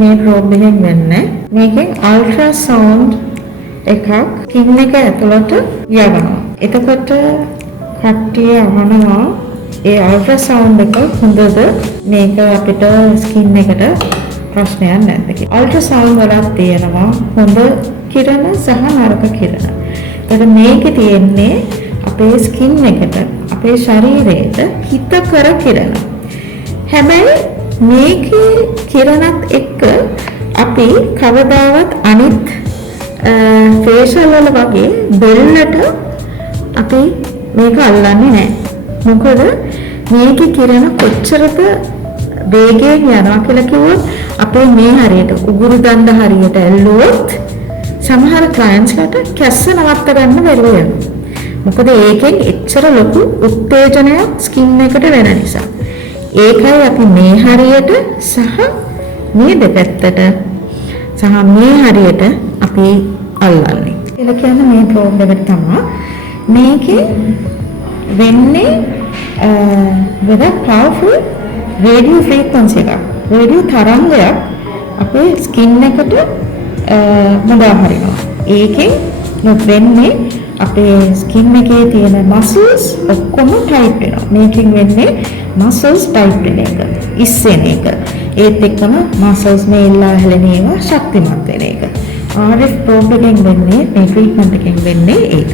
මේ ප්‍රෝබ් එකෙන් වෙන්නේ මේකෙන් අල්ට්‍රාසවුන්ඩ් එකක් ස්කින් එක ඇතුළට යවනවා. එතකොට කට්ටිය අහනවා ඒ අල්ට්‍රාසවුන්ඩ් එක හොඳද මේක අපිට ස්කින් එකට ප්‍රශ්නයක් නැද්ද කියලා. අල්ට්‍රාසවුන්ඩ් වලක් තියෙනවා හොඳ කිරණ සහ නරක කිරණ. එතකොට මේකේ තියෙන්නේ අපේ ස්කින් එකට අපේ ශරීරයට හිතකර කිරණ. හැබැයි මේකේ කිරණත් එක්ක අපි කවදාවත් අනිත් ෆේෂල් වල වගේ බෙල්ලට අපි මේක අල්ලන්නේ නැහැ. මොකද මේකේ කිරණ කොච්චරද වේගයෙන් යනවා කියලා කිව්වොත් අපේ මේ හරියට උගුරු දණ්ඩ හරියට ඇල්ලුවොත් සමහර ක්ලයන්ට්ස්ලාට කැස්ස නවත්ත ගන්න බැරුව යනවා. මොකද ඒකෙන් එච්චර ලොකු උත්තේජනයක් ස්කින් එකට වෙන නිසා. ඒකයි අපි මේ හරියට සහ මේ දෙපැත්තට සහ මේ හරියට අපි අල්ලන්නේ. කියලා කියන්නේ මේ ප්‍රෝබ් එකට තමයි මේකේ වෙන්නේ very powerful radio frequency එකක්. රේඩියෝ තරංගයක් අපේ ස්කින් එකට මුදා හරිනවා. ඒකෙන් වෙන්නේ අපේ ස්කින් එකේ තියෙන මසල්ස් ඔක්කොම ටයිට් වෙනවා. මේකෙන් වෙන්නේ මසල්ස් ටයිට් වෙන එක, ඉස්සෙන එක. ඒත් එක්කම මසල්ස් මේ ඉල්ලා හැලෙන ඒවා ශක්තිමත් වෙන එක. RF ප්‍රෝබ් එකෙන් වෙන්නේ මේ ට්‍රීට්මන්ට් එකෙන් වෙන්නේ ඒක.